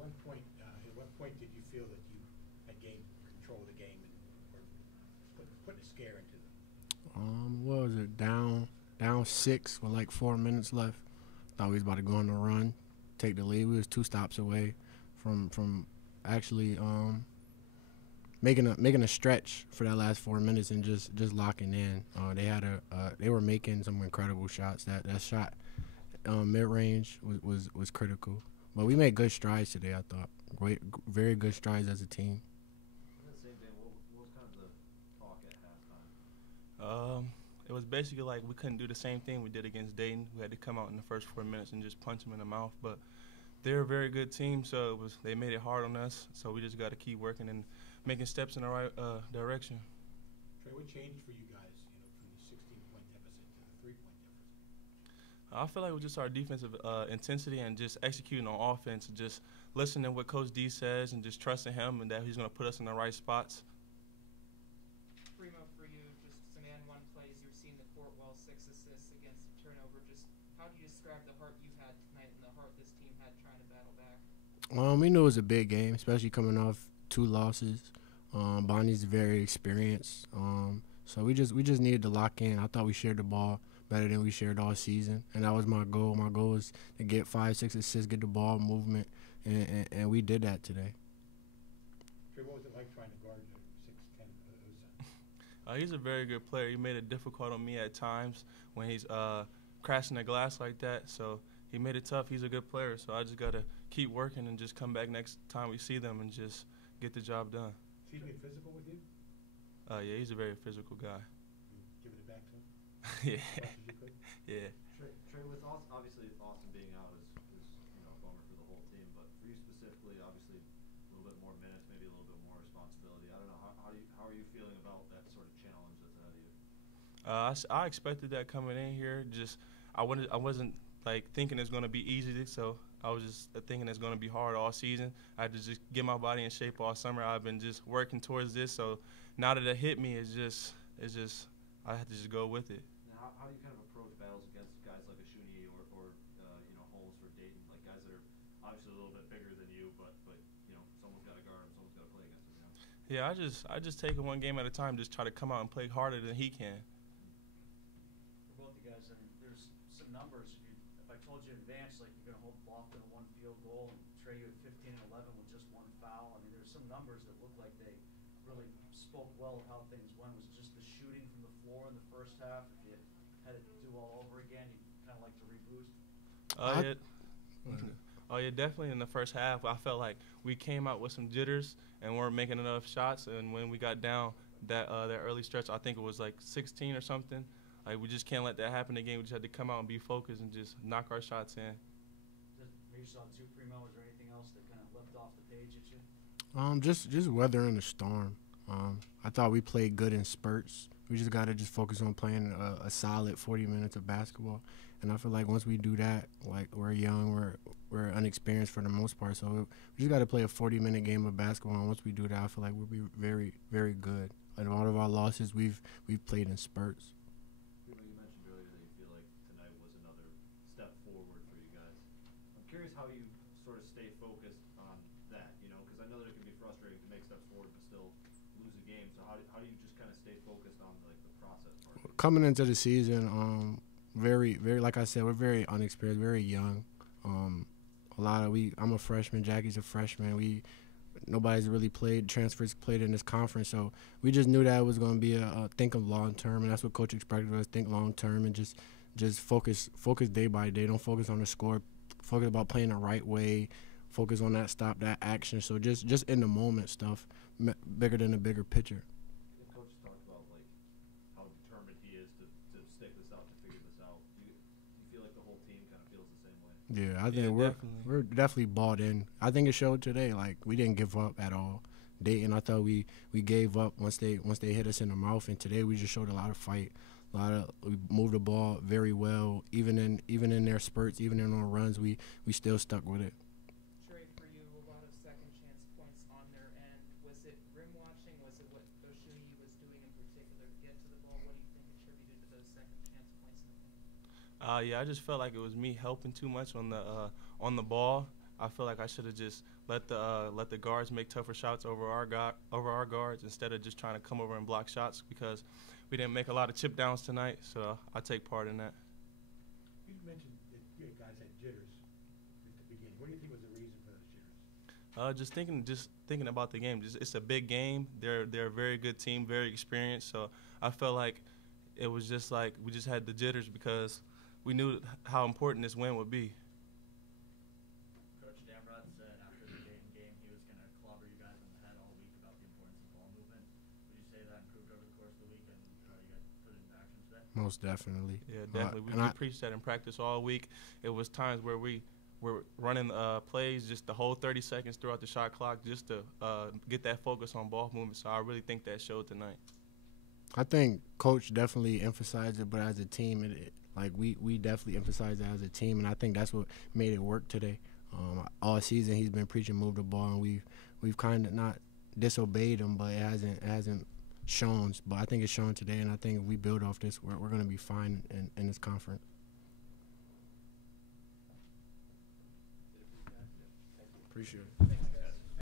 At what point did you feel that you had gained control of the game and or putting a scare into them? What was it? Down six with like 4 minutes left. Thought we was about to go on the run, take the lead. We was two stops away from actually making a stretch for that last 4 minutes and just locking in. They were making some incredible shots. That shot mid range was critical. But we made good strides today. I thought very good strides as a team. In that same game, what was kind of the talk at halftime? It was basically like we couldn't do the same thing we did against Dayton. We had to come out in the first 4 minutes and just punch them in the mouth. But they're a very good team, so they made it hard on us. So we just got to keep working and making steps in the right direction. Trey, what changed for you guys, from the 16-point deficit to the 3-point deficit? I feel like it was just our defensive intensity and just executing on offense, and just listening to what Coach D says and just trusting him and that he's going to put us in the right spots. Primo, for you, just some and one plays. You're seeing the court well, 6 assists against a turnover. Just how do you describe the heart you had tonight and the heart this team had trying to battle back? We knew it was a big game, especially coming off 2 losses. Bonnie's very experienced, so we just needed to lock in. I thought we shared the ball better than we shared all season, and that was my goal. My goal was to get 5-6 assists, get the ball movement, and we did that today. Trey, what was it like trying to guard the 6'10" Ozan? He's a very good player. He made it difficult on me at times when he's crashing the glass like that. So he made it tough. He's a good player. So I just got to keep working and just come back next time we see them and just get the job done. Is he being physical with you? Yeah, he's a very physical guy. You giving it back to him? Yeah. As much as you could? Yeah. Trey, with obviously Austin being out is a bummer for the whole team, but for you specifically, obviously a little bit more minutes, maybe a little bit more responsibility. I don't know, how are you feeling about that sort of challenge that's ahead of you? I expected that coming in here. I wasn't like thinking it's going to be easy, so I was just thinking it's going to be hard all season. I had to just get my body in shape all summer. I've been just working towards this, so now that it hit me, it's just I have to just go with it. Now, how do you kind of approach battles against guys like a Shuni or Holmes for Dayton, like guys that are obviously a little bit bigger than you, but someone's got to guard them, someone's got to play against them. Yeah, I just take it one game at a time, just try to come out and play harder than he can. For both you guys, I mean, there's some numbers. If I told you in advance, like you're going to hold Boston to 1 field goal and Trey, you had 15 and 11 with just 1 foul. I mean, there's some numbers that look like they really spoke well of how things went. Was it just the shooting from the floor in the first half? If you had to do all over again, you'd kind of like to reboost? Yeah, definitely in the first half. I felt like we came out with some jitters and weren't making enough shots. And when we got down that early stretch, I think it was like 16 or something. Like we just can't let that happen again. We just had to come out and be focused and just knock our shots in. Maybe you saw 2 Primo. Is there anything else that kind of left off the page at you? Just weathering the storm. I thought we played good in spurts. We just got to focus on playing a solid 40 minutes of basketball. And I feel like once we do that, like we're young, we're inexperienced for the most part. So we just got to play a 40-minute game of basketball. And once we do that, I feel like we'll be very, very good. And a lot of our losses, we've played in spurts. You mentioned earlier that you feel like tonight was another step forward for you guys. I'm curious how you sort of stay focused on that, because I know that it can be frustrating to make steps forward but still lose a game. So how do you just kind of stay focused on like the process part? Coming into the season, very, very, like I said, we're very unexperienced, very young. I'm a freshman. Jackie's a freshman. Nobody's really transfers played in this conference, so we just knew that it was going to be think of long term, and that's what Coach expected us, think long term, and just focus day by day. Don't focus on the score. Focus about playing the right way. Focus on that stop, that action. So just in the moment stuff, bigger than the bigger picture. Coach talked about like how determined he is to stick this out, to figure this out. Do you feel like the whole team kind of feels the same way? Yeah, I think we're definitely bought in. I think it showed today. Like we didn't give up at all. Dayton, I thought we gave up once they hit us in the mouth, and today we just showed a lot of fight. We moved the ball very well. Even in their spurts, even in our runs, we still stuck with it. Trey, for you, a lot of second chance points on their end. Was it rim watching? Was it what Oshuni was doing in particular to get to the ball? What do you think attributed to those second chance points in the paint? Yeah, I just felt like it was me helping too much on the ball. I feel like I should have just let the guards make tougher shots over our guards instead of just trying to come over and block shots because we didn't make a lot of chip downs tonight. So I take part in that. You mentioned that you guys had jitters at the beginning. What do you think was the reason for those jitters? Just thinking about the game. It's a big game. They're a very good team, very experienced. So I felt like it was just like we just had the jitters because we knew how important this win would be. Coach Damrod said after the Dayton game he was going to clobber you guys on the head all week about the importance of ball movement. Would you say that improved over the course of the week and you guys put it into action today? Most definitely. Yeah, definitely. We preached that in practice all week. It was times where we were running plays just the whole 30 seconds throughout the shot clock just to get that focus on ball movement. So I really think that showed tonight. I think Coach definitely emphasized it, but as a team, we definitely emphasized it as a team, and I think that's what made it work today. All season he's been preaching move the ball, and we've kind of not disobeyed him, but it hasn't shown. But I think it's shown today, and I think if we build off this, we're going to be fine in this conference. Appreciate it. Thanks.